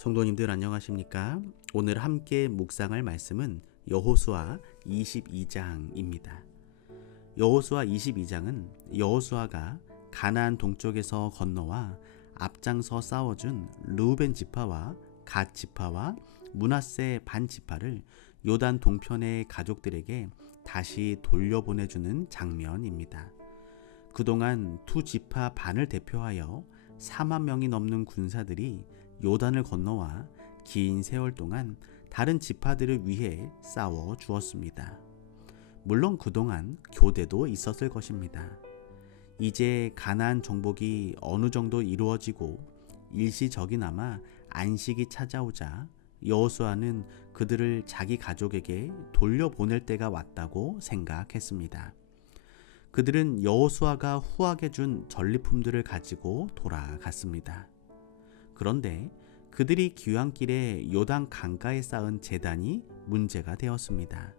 성도님들 안녕하십니까? 오늘 함께 묵상할 말씀은 여호수아 22장입니다. 여호수아 22장은 여호수아가 가나안 동쪽에서 건너와 앞장서 싸워준 르우벤 지파와 갓 지파와 므낫세 반 지파를 요단 동편의 가족들에게 다시 돌려보내주는 장면입니다. 그동안 두 지파 반을 대표하여 4만 명이 넘는 군사들이 요단을 건너와 긴 세월 동안 다른 지파들을 위해 싸워 주었습니다. 물론 그동안 교대도 있었을 것입니다. 이제 가나안 정복이 어느 정도 이루어지고 일시적이나마 안식이 찾아오자 여호수아는 그들을 자기 가족에게 돌려보낼 때가 왔다고 생각했습니다. 그들은 여호수아가 후하게 준 전리품들을 가지고 돌아갔습니다. 그런데 그들이 귀환길에 요단 강가에 쌓은 제단이 문제가 되었습니다.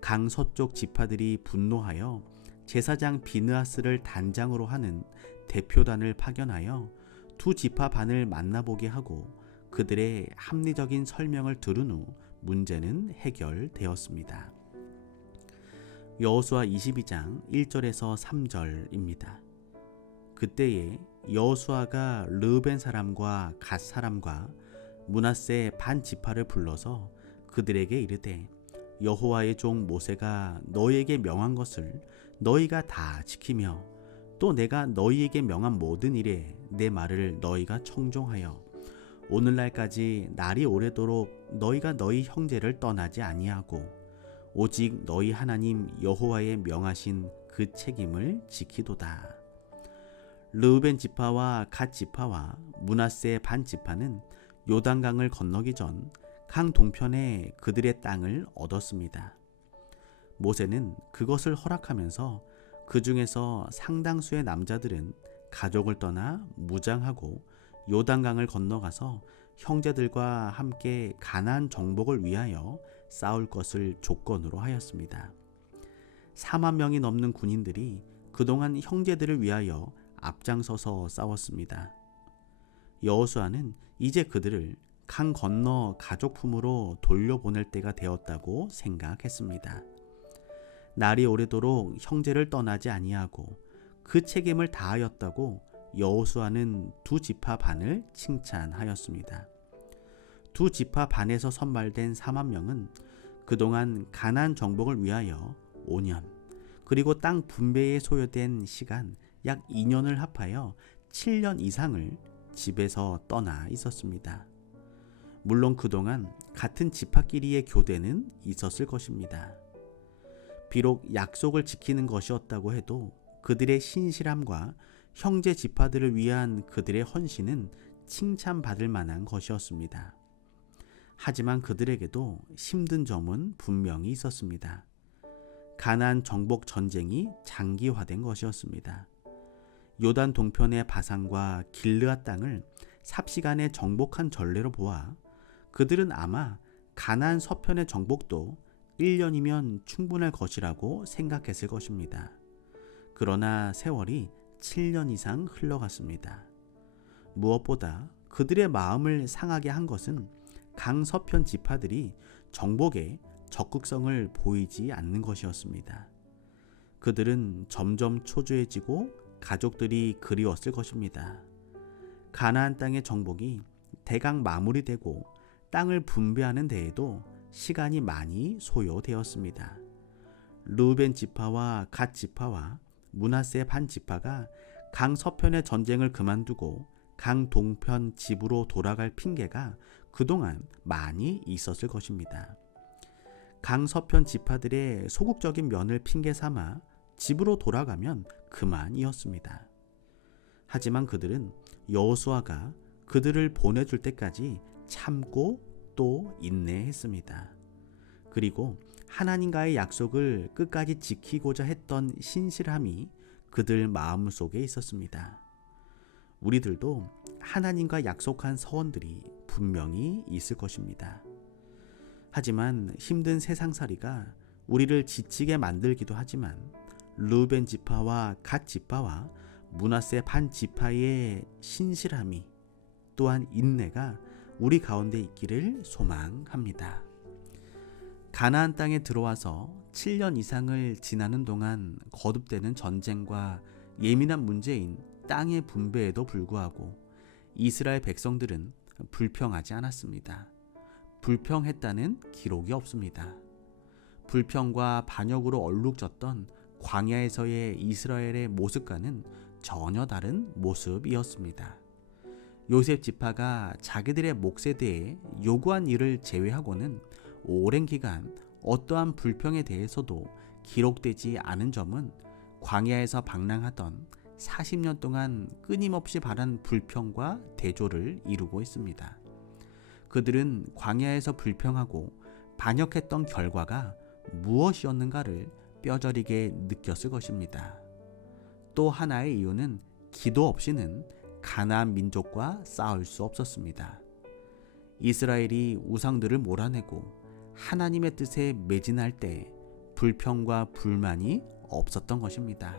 강 서쪽 지파들이 분노하여 제사장 비느하스를 단장으로 하는 대표단을 파견하여 두 지파 반을 만나보게 하고 그들의 합리적인 설명을 들은 후 문제는 해결되었습니다. 여호수아 22장 1절에서 3절입니다. 그때에 여호수아가 르우벤 사람과 갓 사람과 므낫세 반 지파를 불러서 그들에게 이르되 여호와의 종 모세가 너희에게 명한 것을 너희가 다 지키며 또 내가 너희에게 명한 모든 일에 내 말을 너희가 청종하여 오늘날까지 날이 오래도록 너희가 너희 형제를 떠나지 아니하고 오직 너희 하나님 여호와의 명하신 그 책임을 지키도다. 르우벤 지파와 갓 지파와 므낫세 반 지파는 요단강을 건너기 전 강 동편에 그들의 땅을 얻었습니다. 모세는 그것을 허락하면서 그 중에서 상당수의 남자들은 가족을 떠나 무장하고 요단강을 건너가서 형제들과 함께 가나안 정복을 위하여 싸울 것을 조건으로 하였습니다. 4만 명이 넘는 군인들이 그동안 형제들을 위하여 앞장서서 싸웠습니다. 여호수아는 이제 그들을 강 건너 가족품으로 돌려보낼 때가 되었다고 생각했습니다. 날이 오래도록 형제를 떠나지 아니하고 그 책임을 다하였다고 여호수아는 두 지파 반을 칭찬하였습니다. 두 지파 반에서 선발된 4만 명은 그동안 가나안 정복을 위하여 5년 그리고 땅 분배에 소요된 시간 약 2년을 합하여 7년 이상을 집에서 떠나 있었습니다. 물론 그동안 같은 지파끼리의 교대는 있었을 것입니다. 비록 약속을 지키는 것이었다고 해도 그들의 신실함과 형제 지파들을 위한 그들의 헌신은 칭찬받을 만한 것이었습니다. 하지만 그들에게도 힘든 점은 분명히 있었습니다. 가나안 정복 전쟁이 장기화된 것이었습니다. 요단 동편의 바산과 길르앗 땅을 삽시간에 정복한 전례로 보아 그들은 아마 가나안 서편의 정복도 1년이면 충분할 것이라고 생각했을 것입니다. 그러나 세월이 7년 이상 흘러갔습니다. 무엇보다 그들의 마음을 상하게 한 것은 강 서편 지파들이 정복에 적극성을 보이지 않는 것이었습니다. 그들은 점점 초조해지고 가족들이 그리웠을 것입니다. 가나안 땅의 정복이 대강 마무리되고 땅을 분배하는 데에도 시간이 많이 소요되었습니다. 르우벤 지파와 갓 지파와 므낫세 반 지파가 강 서편의 전쟁을 그만두고 강 동편 집으로 돌아갈 핑계가 그동안 많이 있었을 것입니다. 강 서편 지파들의 소극적인 면을 핑계 삼아 집으로 돌아가면 그만이었습니다. 하지만 그들은 여호수아가 그들을 보내줄 때까지 참고 또 인내했습니다. 그리고 하나님과의 약속을 끝까지 지키고자 했던 신실함이 그들 마음속에 있었습니다. 우리들도 하나님과 약속한 서원들이 분명히 있을 것입니다. 하지만 힘든 세상살이가 우리를 지치게 만들기도 하지만 르우벤 지파와 갓 지파와 므낫세 반 지파의 신실함이 또한 인내가 우리 가운데 있기를 소망합니다. 가나안 땅에 들어와서 7년 이상을 지나는 동안 거듭되는 전쟁과 예민한 문제인 땅의 분배에도 불구하고 이스라엘 백성들은 불평하지 않았습니다. 불평했다는 기록이 없습니다. 불평과 반역으로 얼룩졌던 광야에서의 이스라엘의 모습과는 전혀 다른 모습이었습니다. 요셉 지파가 자기들의 몫에 대해 요구한 일을 제외하고는 오랜 기간 어떠한 불평에 대해서도 기록되지 않은 점은 광야에서 방랑하던 40년 동안 끊임없이 발한 불평과 대조를 이루고 있습니다. 그들은 광야에서 불평하고 반역했던 결과가 무엇이었는가를 뼈저리게 느꼈을 것입니다. 또 하나의 이유는 기도 없이는 가나안 민족과 싸울 수 없었습니다. 이스라엘이 우상들을 몰아내고 하나님의 뜻에 매진할 때 불평과 불만이 없었던 것입니다.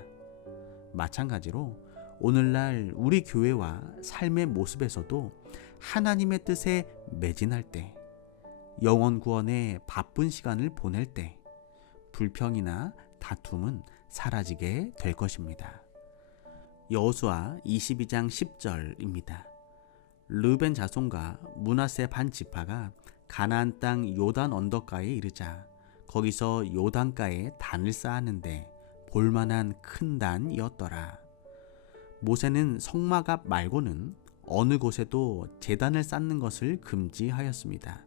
마찬가지로 오늘날 우리 교회와 삶의 모습에서도 하나님의 뜻에 매진할 때, 영혼 구원에 바쁜 시간을 보낼 때 불평이나 다툼은 사라지게 될 것입니다. 여호수아 22장 10절입니다. 르벤 자손과 므낫세 반 지파가 가나안 땅 요단 언덕가에 이르자 거기서 요단가에 단을 쌓았는데 볼만한 큰 단이었더라. 모세는 성막 앞 말고는 어느 곳에도 제단을 쌓는 것을 금지하였습니다.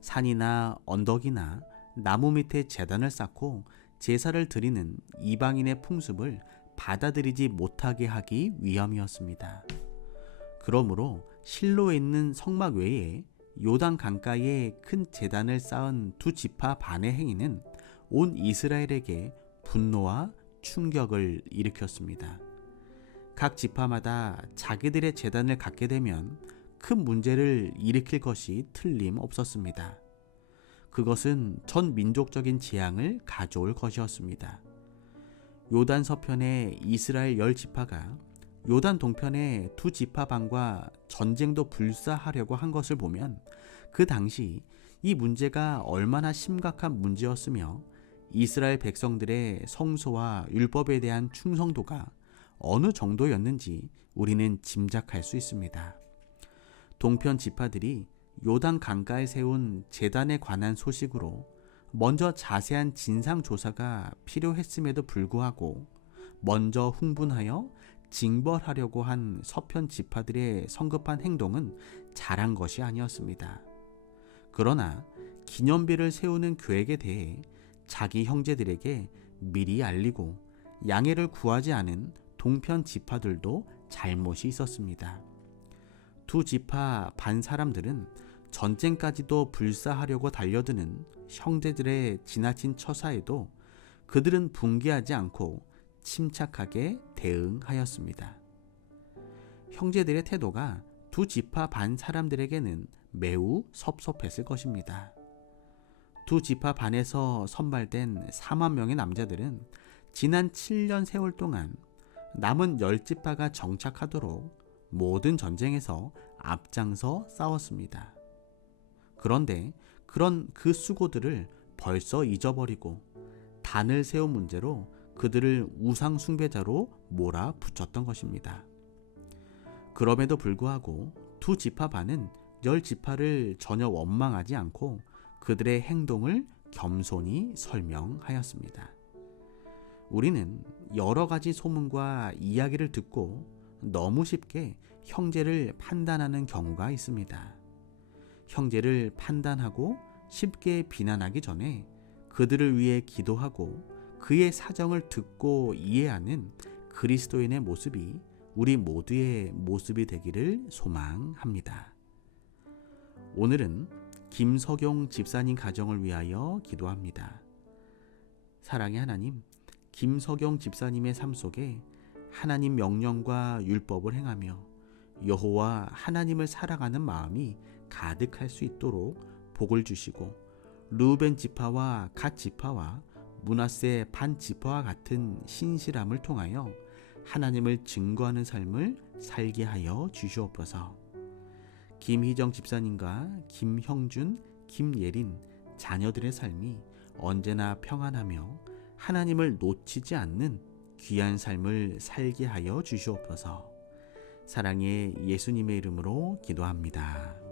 산이나 언덕이나 나무 밑에 제단을 쌓고 제사를 드리는 이방인의 풍습을 받아들이지 못하게 하기 위함이었습니다. 그러므로 실로에 있는 성막 외에 요단 강가에 큰 제단을 쌓은 두 지파 반의 행위는 온 이스라엘에게 분노와 충격을 일으켰습니다. 각 지파마다 자기들의 제단을 갖게 되면 큰 문제를 일으킬 것이 틀림없었습니다. 그것은 전 민족적인 재앙을 가져올 것이었습니다. 요단 서편의 이스라엘 10지파가 요단 동편의 두 지파반과 전쟁도 불사하려고 한 것을 보면 그 당시 이 문제가 얼마나 심각한 문제였으며 이스라엘 백성들의 성소와 율법에 대한 충성도가 어느 정도였는지 우리는 짐작할 수 있습니다. 동편 지파들이 요단 강가에 세운 제단에 관한 소식으로 먼저 자세한 진상 조사가 필요했음에도 불구하고 먼저 흥분하여 징벌하려고 한 서편 지파들의 성급한 행동은 잘한 것이 아니었습니다. 그러나 기념비를 세우는 계획에 대해 자기 형제들에게 미리 알리고 양해를 구하지 않은 동편 지파들도 잘못이 있었습니다. 두 지파 반 사람들은 전쟁까지도 불사하려고 달려드는 형제들의 지나친 처사에도 그들은 붕괴하지 않고 침착하게 대응하였습니다. 형제들의 태도가 두 지파 반 사람들에게는 매우 섭섭했을 것입니다. 두 지파 반에서 선발된 4만 명의 남자들은 지난 7년 세월 동안 남은 10지파가 정착하도록 모든 전쟁에서 앞장서 싸웠습니다. 그런데 그런 그 수고들을 벌써 잊어버리고 단을 세운 문제로 그들을 우상 숭배자로 몰아붙였던 것입니다. 그럼에도 불구하고 두 지파 반은 10지파를 전혀 원망하지 않고 그들의 행동을 겸손히 설명하였습니다. 우리는 여러 가지 소문과 이야기를 듣고 너무 쉽게 형제를 판단하는 경우가 있습니다. 형제를 판단하고 쉽게 비난하기 전에 그들을 위해 기도하고 그의 사정을 듣고 이해하는 그리스도인의 모습이 우리 모두의 모습이 되기를 소망합니다. 오늘은 김석용 집사님 가정을 위하여 기도합니다. 사랑의 하나님, 김석용 집사님의 삶 속에 하나님 명령과 율법을 행하며 여호와 하나님을 사랑하는 마음이 가득할 수 있도록 복을 주시고 르우벤 지파와 갓 지파와 므낫세 반 지파와 같은 신실함을 통하여 하나님을 증거하는 삶을 살게 하여 주시옵소서. 김희정 집사님과 김형준, 김예린 자녀들의 삶이 언제나 평안하며 하나님을 놓치지 않는 귀한 삶을 살게 하여 주시옵소서. 사랑의 예수님의 이름으로 기도합니다.